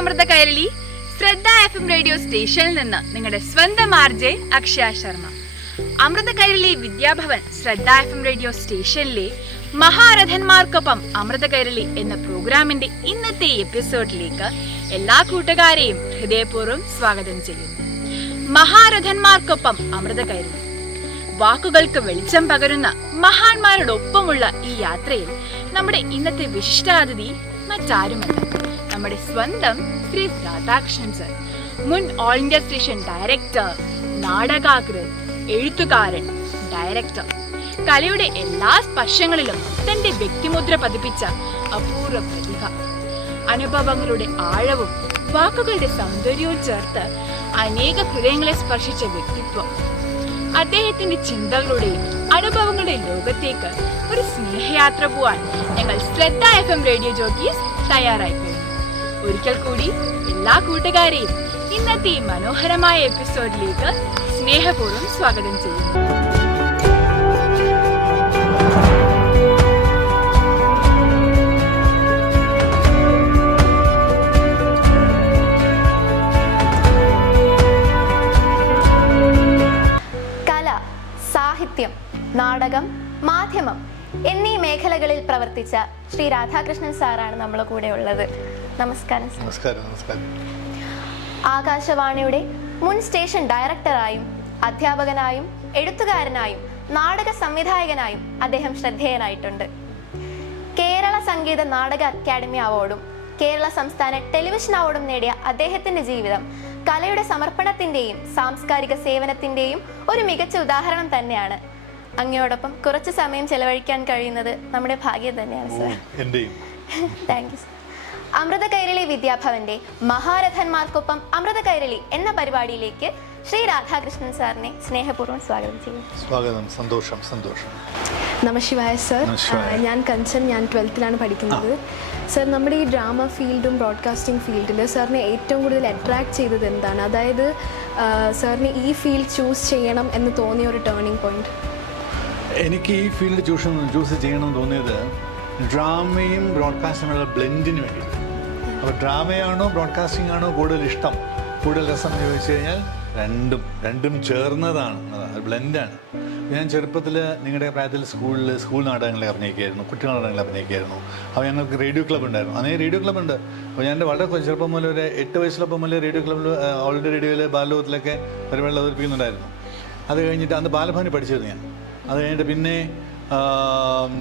അമൃത കൈരളി ശ്രദ്ധ FM radio സ്റ്റേഷനിൽ നിന്ന് നിങ്ങളുടെ സ്വന്തം RJ അക്ഷയ ശർമ്മ. അമൃത കൈരളി വിദ്യാഭവൻ ശ്രദ്ധ FM റേഡിയോ സ്റ്റേഷനിലെ മഹാരഥന്മാർക്കൊപ്പം അമൃത കൈരളി എന്ന പ്രോഗ്രാമിന്റെ ഇന്നത്തെ എപ്പിസോഡിലേക്ക് എല്ലാ കൂട്ടുകാരെയും ഹൃദയപൂർവ്വം സ്വാഗതം ചെയ്യുന്നു. മഹാരഥന്മാർക്കൊപ്പം അമൃത കൈരളി, വാക്കുകൾക്ക് വെളിച്ചം പകരുന്ന മഹാന്മാരോടൊപ്പമുള്ള ഈ യാത്രയിൽ നമ്മുടെ ഇന്നത്തെ വിശിഷ്ടാതിഥി മറ്റാരുമല്ല, നമ്മുടെ സ്വന്തം ശ്രീ രാധാകൃഷ്ണൻ സർ. മുൻ ഓൾ ഇന്ത്യ സ്റ്റേഷൻ ഡയറക്ടർ, നാടകാകൃത്ത്, എഴുത്തുകാരൻ, ഡയറക്ടർ. കലയുടെ എല്ലാ സ്പർശങ്ങളിലും തന്റെ വ്യക്തിമുദ്ര പതിപ്പിച്ച അപൂർവ പ്രതിഭ. അനുഭവങ്ങളുടെ ആഴവും വാക്കുകളുടെ സൗന്ദര്യവും ചേർത്ത് അനേക ഹൃദയങ്ങളെ സ്പർശിച്ച വ്യക്തിത്വം. അദ്ദേഹത്തിന്റെ ചിന്തകളുടെയും അനുഭവങ്ങളുടെയും ലോകത്തേക്ക് ഒരു സ്നേഹയാത്ര പോവാൻ ഞങ്ങൾ ശ്രദ്ധ FM റേഡിയോ ജോക്കീസ് തയ്യാറായി കഴിഞ്ഞു. ഒരിക്കൽ കൂടി എല്ലാ കൂട്ടുകാരെയും ഇന്നത്തെ ഈ മനോഹരമായ എപ്പിസോഡിലേക്ക് സ്നേഹപൂർവ്വം സ്വാഗതം ചെയ്യുന്നു. സാഹിത്യം, നാടകം, മാധ്യമം എന്നീ മേഖലകളിൽ പ്രവർത്തിച്ച ശ്രീ രാധാകൃഷ്ണൻ സാറാണ് നമ്മളെ കൂടെ ഉള്ളത്. നമസ്കാരം. നമസ്കാരം. ആകാശവാണിയുടെ മുൻ സ്റ്റേഷൻ ഡയറക്ടറായും അധ്യാപകനായും എഴുത്തുകാരനായും നാടക സംവിധായകനായും അദ്ദേഹം ശ്രദ്ധേയനായിട്ടുണ്ട്. കേരള സംഗീത നാടക അക്കാദമി അവാർഡും കേരള സംസ്ഥാന ടെലിവിഷൻ അവാർഡും നേടിയ അദ്ദേഹത്തിന്റെ ജീവിതം കലയുടെ സമർപ്പണത്തിന്റെയും സാംസ്കാരിക സേവനത്തിന്റെയും ഒരു മികച്ച ഉദാഹരണം തന്നെയാണ്. അങ്ങയോടൊപ്പം കുറച്ച് സമയം ചെലവഴിക്കാൻ കഴിയുന്നത് നമ്മുടെ ഭാഗ്യം തന്നെയാണ് sir. Thank you sir. Amrita Kairali വിദ്യാഭവന്റെ മഹാരഥന്മാർക്കൊപ്പം അമൃത കൈരളി എന്ന പരിപാടിയിലേക്ക് ശ്രീ രാധാകൃഷ്ണൻ സാറിനെ സ്നേഹപൂർവ്വം സ്വാഗതം ചെയ്യുന്നു. സ്വാഗതം. സന്തോഷം. നമശിവായ സർ. ഞാൻ കഞ്ചൻ, ഞാൻ 12th പഠിക്കുന്നത്. സർ, നമ്മുടെ ഈ ഡ്രാമ ഫീൽഡും ബ്രോഡ്കാസ്റ്റിംഗ് ഫീൽഡിൽ സാറിനെ ഏറ്റവും കൂടുതൽ അട്രാക്ട് ചെയ്തത് എന്താണ്? അതായത് സാറിന് ഈ ഫീൽഡ് ചൂസ് ചെയ്യണം എന്ന് തോന്നിയ ഒരു ടേണിംഗ് പോയിന്റ്? എനിക്ക് ഈ ഫീൽഡ് ചൂസ് ചെയ്യണമെന്ന് തോന്നിയത് ഡ്രാമയും ബ്രോഡ്കാസ്റ്റിങ്ങുള്ള ബ്ലെൻഡിന് വേണ്ടിയിട്ട്. അപ്പോൾ ഡ്രാമയാണോ ബ്രോഡ്കാസ്റ്റിംഗ് ആണോ കൂടുതൽ ഇഷ്ടം, കൂടുതൽ രസം എന്ന് ചോദിച്ചു കഴിഞ്ഞാൽ രണ്ടും ചേർന്നതാണ്, ബ്ലെൻഡാണ്. ഞാൻ ചെറുപ്പത്തിൽ നിങ്ങളുടെ പ്രായത്തിൽ സ്കൂൾ നാടകങ്ങളിൽ അഭിനയിക്കുകയായിരുന്നു, കുട്ടികൾ നാടകങ്ങളിൽ അഭിനയിക്കുകയായിരുന്നു. അപ്പോൾ ഞങ്ങൾക്ക് റേഡിയോ ക്ലബ്ബ് ഉണ്ടായിരുന്നു. അന്നേ റേഡിയോ ക്ലബ്ബ് ഉണ്ട്. അപ്പോൾ ഞാൻ വളരെ ചെറുപ്പം മുതൽ ഒരു 8 വയസ്സിലൊപ്പം മുതൽ റേഡിയോ ക്ലബ്ബിൽ ഓൾ ഇന്ത്യ റേഡിയോയിൽ ബാലലോകത്തിലൊക്കെ പരിപാടി അവതരിപ്പിക്കുന്നുണ്ടായിരുന്നു. അത് കഴിഞ്ഞിട്ട് അന്ന് ബാലഭവനിൽ പഠിച്ചിരുന്നു ഞാൻ. അത് കഴിഞ്ഞിട്ട് പിന്നെ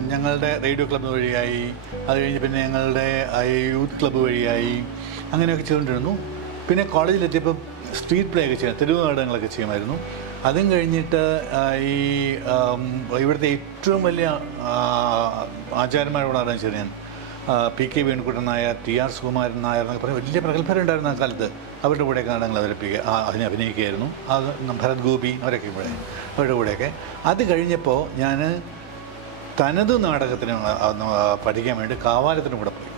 ഞങ്ങളുടെ റേഡിയോ ക്ലബ്ബ് വഴിയായി, അത് കഴിഞ്ഞ് പിന്നെ ഞങ്ങളുടെ യൂത്ത് ക്ലബ്ബ് വഴിയായി, അങ്ങനെയൊക്കെ ചെയ്തുകൊണ്ടിരുന്നു. പിന്നെ കോളേജിലെത്തിയപ്പോൾ സ്ട്രീറ്റ് പ്ലേ ഒക്കെ ചെയ്യാം, തെരുവ് നാടകങ്ങളൊക്കെ ചെയ്യുമായിരുന്നു. അതും കഴിഞ്ഞിട്ട് ഈ ഇവിടുത്തെ ഏറ്റവും വലിയ ആചാര്യന്മാരോടാണ് വെച്ചാൽ ഞാൻ PK വേണുകുട്ടൻ നായർ, TR സുകുമാരൻ നായർ എന്നൊക്കെ പറഞ്ഞ വലിയ പ്രഗത്ഭരുണ്ടായിരുന്നു ആ കാലത്ത്. അവരുടെ കൂടെയൊക്കെ നാടകങ്ങൾ അഭിനയിക്കുകയായിരുന്നു. അത് ഭരത് ഗോപി അവരൊക്കെ അവരുടെ കൂടെയൊക്കെ. അത് കഴിഞ്ഞപ്പോൾ ഞാൻ തനത് നാടകത്തിന് പഠിക്കാൻ വേണ്ടി കാവാലത്തിന് കൂടെ പോയി.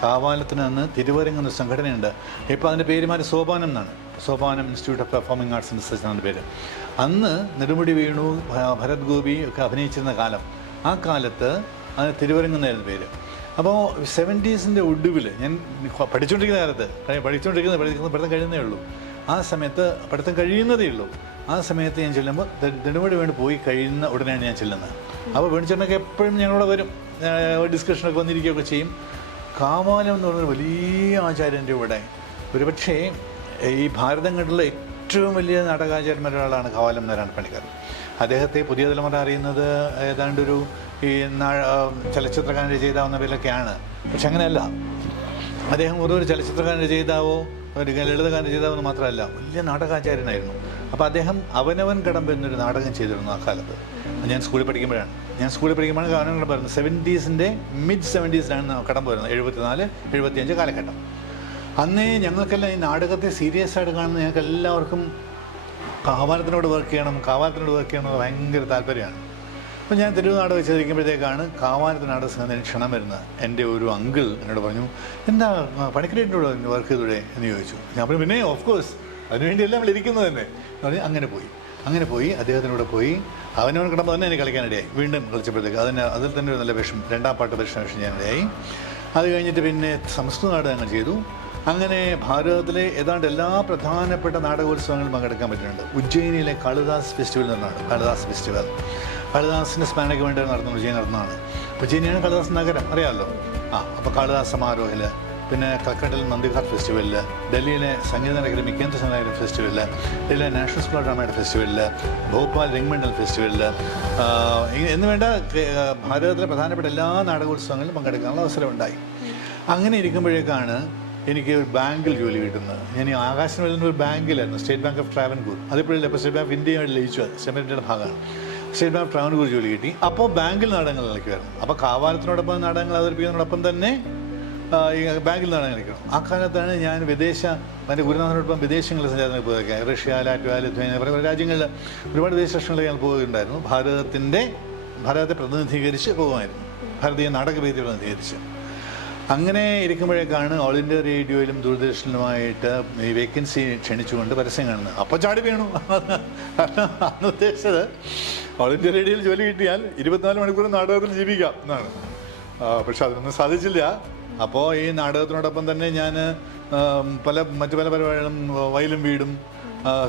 കാവാലത്തിന് അന്ന് തിരുവരങ്ങുന്ന സംഘടനയുണ്ട്. ഇപ്പോൾ അതിൻ്റെ പേര് മാറി സോപാനം എന്നാണ്. Sopanam institute of performing arts and research എന്നാണ് പേര്. അന്ന് നെടുമുടി വേണു, ഭരത് ഗോപി ഒക്കെ അഭിനയിച്ചിരുന്ന കാലം. ആ കാലത്ത് അത് തിരുവരങ്ങുന്നായിരുന്നു പേര്. അപ്പോൾ 70s ഒടുവിൽ ഞാൻ പഠിച്ചുകൊണ്ടിരിക്കുന്ന കാലത്ത് പഠിത്തം കഴിയുന്നതേ ഉള്ളൂ. ആ സമയത്ത് പഠിത്തം കഴിയുന്നതേ ഉള്ളൂ. ആ സമയത്ത് ഞാൻ ചെല്ലുമ്പോൾ നെടുമുടി വേണു പോയി കഴിയുന്ന ഉടനെയാണ് ഞാൻ ചെല്ലുന്നത്. അപ്പോൾ വേണിച്ചേട്ടനൊക്കെ എപ്പോഴും ഞങ്ങളോട് വരും, ഡിസ്കഷനൊക്കെ വന്നിരിക്കുകയൊക്കെ ചെയ്യും. കാവാലം എന്ന് പറഞ്ഞൊരു വലിയ ആചാര്യൻ്റെ കൂടെ ഒരുപക്ഷേ ഈ ഭാരതം കണ്ടുള്ള ഏറ്റവും വലിയ നാടകാചാര്യന്മാരൊരാളാണ് കാവാലം നാരായണ പണിക്കർ. അദ്ദേഹത്തെ പുതിയ തലമുറ അറിയുന്നത് ഏതാണ്ടൊരു ഈ ചലച്ചിത്രകാരൻ രചയിതാവെന്ന പേരിലൊക്കെയാണ്. പക്ഷെ അങ്ങനെയല്ല. അദ്ദേഹം ഒരു ചലച്ചിത്രകാരൻ രചയിതാവോ ഒരു ലളിതകാരൻ രചയിതാവെന്ന് മാത്രമല്ല, വലിയ നാടകാചാര്യനായിരുന്നു. അപ്പോൾ അദ്ദേഹം അവനവൻ കടമ്പ് എന്നൊരു നാടകം ചെയ്തിരുന്നു ആ കാലത്ത്. ഞാൻ സ്കൂളിൽ പഠിക്കുമ്പോഴാണ് അവനവൻ കടമ്പ് വരുന്നത്. 70s മിഡ് 70s കടമ്പ് വരുന്നത്. 74, 75 കാലഘട്ടം. അന്നേ ഞങ്ങൾക്കെല്ലാം ഈ നാടകത്തെ സീരിയസ് ആയിട്ട് കാണുന്ന ഞങ്ങൾക്ക് എല്ലാവർക്കും കാവാലത്തിനോട് വർക്ക് ചെയ്യണം ഭയങ്കര താല്പര്യമാണ്. അപ്പോൾ ഞാൻ തിരുവനാട് വെച്ചിരിക്കുമ്പോഴത്തേക്കാണ് കാവാലത്ത് നാടക സംഘത്തിന് ക്ഷണം വരുന്നത്. എൻ്റെ ഒരു അങ്കിൾ എന്നോട് പറഞ്ഞു, എന്താ പണിക്കരേൻ്റെ കൂടെ വർക്ക് ചെയ്തൂടെ എന്ന് ചോദിച്ചു. ഞാൻ പറഞ്ഞു, പിന്നെ ഓഫ് കോഴ്സ്, അതിനുവേണ്ടിയല്ല നമ്മൾ ഇരിക്കുന്നത് തന്നെ പറഞ്ഞു. അങ്ങനെ പോയി അദ്ദേഹത്തിനൂടെ പോയി. അവനവൻ കിടമ്പോൾ തന്നെ എനിക്ക് കളിക്കാനിടയായി. വീണ്ടും കളിച്ചപ്പോഴത്തേക്ക് അതിൽ തന്നെ ഒരു നല്ല വേഷം, 2ാം പാട്ട് വേഷം ഞാനിടയായി. അത് കഴിഞ്ഞിട്ട് പിന്നെ സംസ്കൃത നാടകങ്ങൾ ചെയ്തു. അങ്ങനെ ഭാരതത്തിലെ ഏതാണ്ട് എല്ലാ പ്രധാനപ്പെട്ട നാടകോത്സവങ്ങളും പങ്കെടുക്കാൻ പറ്റുന്നുണ്ട്. ഉജ്ജയിനിയിലെ കാളിദാസ് ഫെസ്റ്റിവൽ എന്നാണ്. കാളിദാസ് ഫെസ്റ്റിവൽ കാളിദാസിൻ്റെ സ്മരണയ്ക്ക് വേണ്ടി നടത്തുന്നത്, ഉജ്ജയിനി നടത്തുന്നതാണ്. ഉജ്ജയിനിയാണ് കാളിദാസ് നഗരം, അറിയാമല്ലോ. അപ്പോൾ കാളിദാസ് സമാരോഹിൽ, പിന്നെ കൽക്കട്ടയിൽ നന്ദിഘാട്ട് ഫെസ്റ്റിവലിൽ, ഡൽഹിയിലെ സംഗീത അക്കാദമി കേന്ദ്ര സംഗീത ഫെസ്റ്റിവലിൽ, ഡൽഹിയിലെ നാഷണൽ സ്കൂൾ ഓഫ് ഡ്രാമയുടെ ഫെസ്റ്റിവലിൽ, ഭോപ്പാൽ റിംഗ്മണ്ടൽ ഫെസ്റ്റിവലിൽ എന്ന് വേണ്ട ഭാരതത്തിലെ പ്രധാനപ്പെട്ട എല്ലാ നാടകോത്സവങ്ങളിലും പങ്കെടുക്കാനുള്ള അവസരമുണ്ടായി. അങ്ങനെ ഇരിക്കുമ്പോഴേക്കാണ് എനിക്ക് ഒരു ബാങ്കിൽ ജോലി കിട്ടുന്നത്. ഞാൻ ഈ ആകാശം വരുന്ന ഒരു ബാങ്കിലായിരുന്നു, സ്റ്റേറ്റ് ബാങ്ക് ഓഫ് ട്രാവൻകൂർ. അതിപ്പോഴില്ല, ഇപ്പോൾ സ്റ്റേറ്റ് ബാങ്ക് ഓഫ് ഇന്ത്യയായിട്ട് ലയിച്ചു, സ്റ്റേറ്റ് ഇന്ത്യയുടെ ഭാഗമാണ്. സ്റ്റേറ്റ് ബാങ്ക് ഓഫ് ട്രാവൻകൂർ ജോലി കിട്ടി. അപ്പോൾ ബാങ്കിൽ നാടകങ്ങൾ കളിക്കുമായിരുന്നു. അപ്പോൾ കാവാലത്തിനോടൊപ്പം നാടകങ്ങൾ അവതരിപ്പിക്കുന്നതോടൊപ്പം തന്നെ ഈ ബാങ്കിൽ നാടകം കളിക്കണം. ആ കാലത്താണ് ഞാൻ എൻ്റെ ഗുരുനാഥനോടൊപ്പം വിദേശങ്ങളിൽ സഞ്ചാരത്തിന് പോയൊക്കെ, റഷ്യ, ലാറ്റ്വിയ, ലിത്വേനിയ പറയുന്ന രാജ്യങ്ങളിൽ ഒരുപാട് വിദേശ രാഷ്ട്രങ്ങളിൽ ഞാൻ പോവുകയുണ്ടായിരുന്നു. ഭാരതത്തെ പ്രതിനിധീകരിച്ച് പോകുമായിരുന്നു, ഭാരതീയ നാടകവേദി പ്രതിനിധീകരിച്ച്. അങ്ങനെ ഇരിക്കുമ്പോഴേക്കാണ് ഓൾ ഇന്ത്യ റേഡിയോയിലും ദൂരദർശനിലുമായിട്ട് ഈ വേക്കൻസി ക്ഷണിച്ചുകൊണ്ട് പരസ്യം കാണുന്നത്. അപ്പോൾ ചാടി വീണു. അന്ന് ഉദ്ദേശിച്ചത് ഓൾ ഇന്ത്യ റേഡിയോയിൽ ജോലി കിട്ടിയാൽ 24 മണിക്കൂർ നാടകത്തിൽ ജീവിക്കാം എന്നാണ്. പക്ഷെ അതിനൊന്നും സാധിച്ചില്ല. അപ്പോൾ ഈ നാടകത്തിനോടൊപ്പം തന്നെ ഞാൻ മറ്റു പല പരിപാടികളും, വയലും വീടും,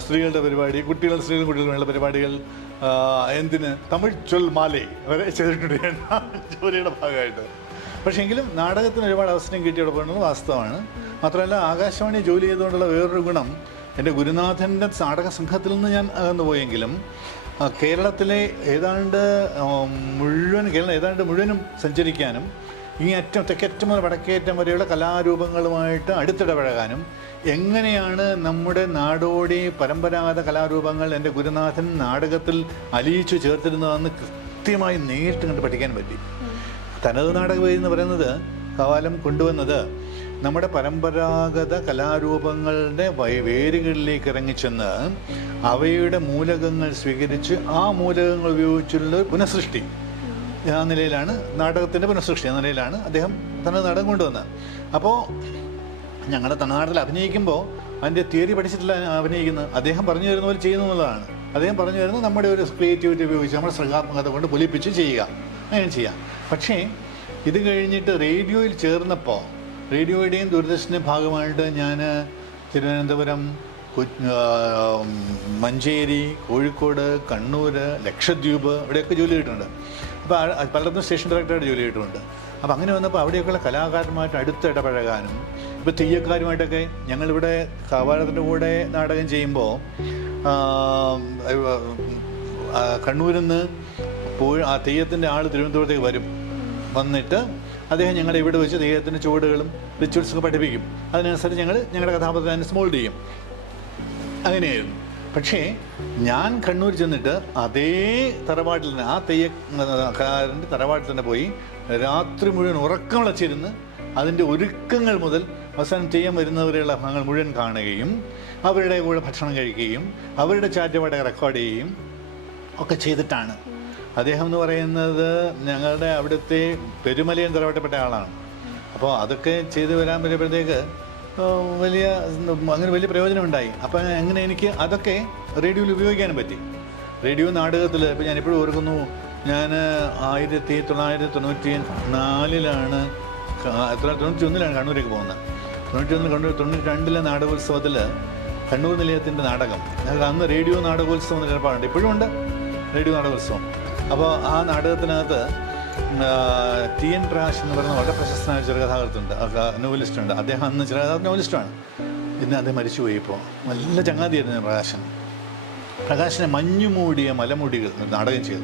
സ്ത്രീകളുടെ പരിപാടി, സ്ത്രീകളും കുട്ടികളുടെ പരിപാടികൾ, എന്തിന് തമിഴ് ചൊൽ മാലേ വരെ ചെയ്തിട്ടുണ്ട് ജോലിയുടെ ഭാഗമായിട്ട്. പക്ഷേ എങ്കിലും നാടകത്തിന് ഒരുപാട് അവസരം കിട്ടിയെടുക്കുന്നത് വാസ്തവമാണ്. മാത്രമല്ല ആകാശവാണി ജോലി ചെയ്തുകൊണ്ടുള്ള വേറൊരു ഗുണം, എൻ്റെ ഗുരുനാഥൻ്റെ നാടക സംഘത്തിൽ നിന്ന് ഞാൻ അകന്നു പോയെങ്കിലും കേരളത്തിലെ ഏതാണ്ട് മുഴുവനും സഞ്ചരിക്കാനും ഈ തെക്കേറ്റം മുതൽ വടക്കേറ്റം വരെയുള്ള കലാരൂപങ്ങളുമായിട്ട് അടുത്തിടപഴകാനും, എങ്ങനെയാണ് നമ്മുടെ നാടോടി പരമ്പരാഗത കലാരൂപങ്ങൾ എൻ്റെ ഗുരുനാഥൻ നാടകത്തിൽ അലിയിച്ചു ചേർത്തിരുന്നതെന്ന് കൃത്യമായി നേരിട്ട് കണ്ട് പഠിക്കാൻ പറ്റി. തനത് നാടകവേദി എന്ന് പറയുന്നത് കാലം കൊണ്ടുവന്നത് നമ്മുടെ പരമ്പരാഗത കലാരൂപങ്ങളുടെ വേരുകളിലേക്ക് ഇറങ്ങിച്ചെന്ന് അവയുടെ മൂലകങ്ങൾ സ്വീകരിച്ച് ആ മൂലകങ്ങൾ ഉപയോഗിച്ചുള്ള പുനഃസൃഷ്ടി ആ നിലയിലാണ്, നാടകത്തിൻ്റെ പുനഃസൃഷ്ടി എന്ന നിലയിലാണ് അദ്ദേഹം തനത് നാടകം കൊണ്ടുവന്നത്. അപ്പോൾ ഞങ്ങളുടെ തമിഴ്നാട്ടിൽ അഭിനയിക്കുമ്പോൾ അതിൻ്റെ തിയറി പഠിച്ചിട്ടില്ല അഭിനയിക്കുന്നത്. അദ്ദേഹം പറഞ്ഞു തരുന്ന പോലെ ചെയ്യുന്നു എന്നുള്ളതാണ്. അദ്ദേഹം പറഞ്ഞു തരുന്നത് നമ്മുടെ ഒരു ക്രിയേറ്റിവിറ്റി ഉപയോഗിച്ച് നമ്മുടെ സർഗാത്മകത കൊണ്ട് പൊലിപ്പിച്ച് ചെയ്യുക, അങ്ങനെ ചെയ്യാം. പക്ഷേ ഇത് കഴിഞ്ഞിട്ട് റേഡിയോയിൽ ചേർന്നപ്പോൾ, റേഡിയോയുടെയും ദൂരദർശൻ്റെ ഭാഗമായിട്ട് ഞാൻ തിരുവനന്തപുരം, മഞ്ചേരി, കോഴിക്കോട്, കണ്ണൂർ, ലക്ഷദ്വീപ് ഇവിടെയൊക്കെ ജോലി കിട്ടുന്നുണ്ട്. അപ്പോൾ പലർക്കും സ്റ്റേഷൻ ഡയറക്ടറായിട്ട് ജോലി കിട്ടുന്നുണ്ട്. അപ്പോൾ അങ്ങനെ വന്നപ്പോൾ അവിടെയൊക്കെയുള്ള കലാകാരന്മായിട്ട് അടുത്ത് ഇടപഴകാനും, ഇപ്പോൾ തെയ്യക്കാരുമായിട്ടൊക്കെ ഞങ്ങളിവിടെ കാവാലത്തിൻ്റെ കൂടെ നാടകം ചെയ്യുമ്പോൾ കണ്ണൂരിൽ നിന്ന് ആ തെയ്യത്തിൻ്റെ ആൾ തിരുവനന്തപുരത്തേക്ക് വന്നിട്ട് അദ്ദേഹം ഞങ്ങളുടെ ഇവിടെ വെച്ച് തെയ്യത്തിൻ്റെ ചുവടുകളും റിച്വൽസൊക്കെ പഠിപ്പിക്കും. അതിനനുസരിച്ച് ഞങ്ങളുടെ കഥാപാത്രത്തെ മോൾഡ് ചെയ്യും. അങ്ങനെയായിരുന്നു. പക്ഷേ ഞാൻ കണ്ണൂർ ചെന്നിട്ട് അതേ തറവാട്ടിൽ തന്നെ, ആ തെയ്യക്കാരൻ്റെ തറവാട്ടിൽ തന്നെ പോയി രാത്രി മുഴുവൻ ഉറക്കം വിളച്ചിരുന്ന് അതിൻ്റെ ഒരുക്കങ്ങൾ മുതൽ അവസാനം തെയ്യം വരുന്നവരെയുള്ള ഭാഗങ്ങൾ മുഴുവൻ കാണുകയും അവരുടെ കൂടെ ഭക്ഷണം കഴിക്കുകയും അവരുടെ ചാറ്റുപാടെ റെക്കോർഡ് ചെയ്യുകയും ഒക്കെ ചെയ്തിട്ടാണ്. അദ്ദേഹം എന്ന് പറയുന്നത് ഞങ്ങളുടെ അവിടുത്തെ പെരുമലയും തറവാട്ടപ്പെട്ട ആളാണ്. അപ്പോൾ അതൊക്കെ ചെയ്തു വരാൻ വരുമ്പോഴത്തേക്ക് അങ്ങനെ വലിയ പ്രയോജനമുണ്ടായി. അപ്പം അങ്ങനെ എനിക്ക് അതൊക്കെ റേഡിയോയിൽ ഉപയോഗിക്കാനും പറ്റി. റേഡിയോ നാടകത്തിൽ ഇപ്പോൾ ഞാനിപ്പോഴും ഓർക്കുന്നു, ഞാൻ 1994 91 കണ്ണൂരേക്ക് പോകുന്നത്. 91 കണ്ണൂർ, 92 നാടകോത്സവത്തിൽ കണ്ണൂർ നിലയത്തിൻ്റെ നാടകം, ഞങ്ങൾക്ക് അന്ന് റേഡിയോ നാടകോത്സവം എന്ന ഏർപ്പാടുണ്ട്, ഇപ്പോഴും ഉണ്ട് റേഡിയോ നാടകോത്സവം. അപ്പോൾ ആ നാടകത്തിനകത്ത് TN പ്രകാശ് എന്ന് പറയുന്ന വളരെ പ്രശസ്തനായ ചെറുകഥാകൃത്തുണ്ട്, നോവലിസ്റ്റുണ്ട്. അദ്ദേഹം അന്ന് ചെറുകഥാകൃത്ത് നോവലിസ്റ്റാണ്. ഇന്ന് അദ്ദേഹം മരിച്ചുപോയി. ഇപ്പോൾ നല്ല ചങ്ങാതിയായിരുന്നു പ്രകാശിനെ മഞ്ഞുമൂടിയ മലമുടികൾ നാടകം ചെയ്തു.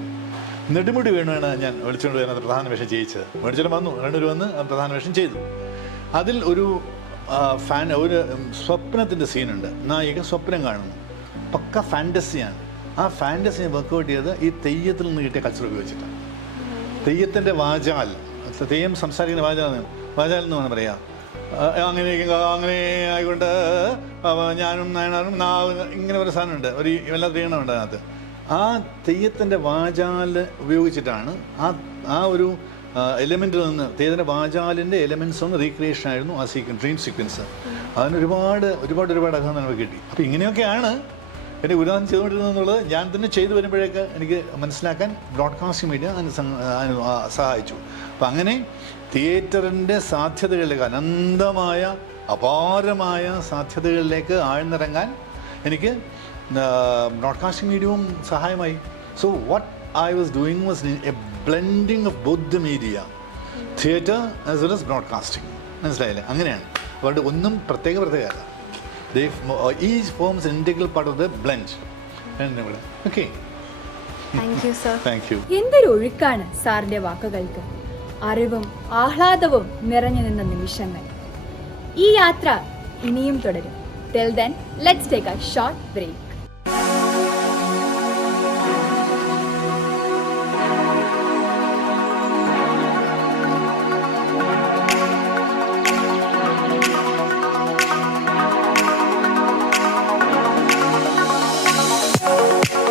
നെടുമുടി വേണുവാണ് ഞാൻ വിളിച്ചുകൊണ്ട് വരുന്നത് പ്രധാന വേഷം ചെയ്യിച്ചത്. മേടിച്ചിട്ട് വന്നു, കണ്ണൂർ വന്ന് പ്രധാന വേഷം ചെയ്തു. അതിൽ ഒരു സ്വപ്നത്തിൻ്റെ സീനുണ്ട്. നായിക സ്വപ്നം കാണുന്നു, പക്ക ഫാൻറ്റസിയാണ്. ആ ഫാൻറ്റസിനെ വർക്കൗട്ട് ചെയ്ത് ഈ തെയ്യത്തിൽ നിന്ന് കിട്ടിയ കൾച്ചർ ഉപയോഗിച്ചിട്ടാണ്. തെയ്യത്തിൻ്റെ വാചാൽ, തെയ്യം സംസാരിക്കുന്ന വാചാൽ എന്ന് വേണം പറയാം. അങ്ങനെ ആയിക്കൊണ്ട് ഞാനും നയനാറും ഇങ്ങനെ ഒരു സാധനമുണ്ട്, ഒരു വല്ലാത്ത ഈണമുണ്ട് അതിനകത്ത്. ആ തെയ്യത്തിൻ്റെ വാചാൽ ഉപയോഗിച്ചിട്ടാണ് ആ ഒരു എലമെൻറ്റിൽ നിന്ന്, തെയ്യത്തിൻ്റെ വാചാലിൻ്റെ എലമെൻറ്റ്സ് ഒന്ന് റീക്രിയേഷൻ ആയിരുന്നു ആ ഡ്രീം സീക്വൻസ്. അതിന് ഒരുപാട് അർത്ഥം നമുക്ക് കിട്ടി. അപ്പോൾ ഇങ്ങനെയൊക്കെയാണ് എൻ്റെ ഗുരുനാഥൻ ചെയ്തുകൊണ്ടിരുന്നതെന്നുള്ളത് ഞാൻ തന്നെ ചെയ്തു വരുമ്പോഴേക്ക് എനിക്ക് മനസ്സിലാക്കാൻ ബ്രോഡ്കാസ്റ്റിംഗ് മീഡിയ അതിന് സഹായിച്ചു. അപ്പം അങ്ങനെ തിയേറ്ററിൻ്റെ സാധ്യതകളിലേക്ക്, അനന്തമായ അപാരമായ സാധ്യതകളിലേക്ക് ആഴ്ന്നിറങ്ങാൻ എനിക്ക് ബ്രോഡ്കാസ്റ്റിംഗ് മീഡിയവും സഹായമായി. So what I was doing was a blending of both the media, theatre as well as broadcasting. മനസ്സിലായില്ലേ? അങ്ങനെയാണ്. അതുകൊണ്ട് ഒന്നും പ്രത്യേകമല്ല. Each forms integral part of the blend. Okay, thank you sir. Thank you. എന്തൊരു ഒഴുക്കാണ് സാറിന്റെ വാക്കുകൾക്ക്. അറിവും ആഹ്ലാദവും നിറഞ്ഞു നിന്ന നിമിഷങ്ങൾ. ഈ യാത്ര ഇനിയും തുടരും. Till then, let's take a short break.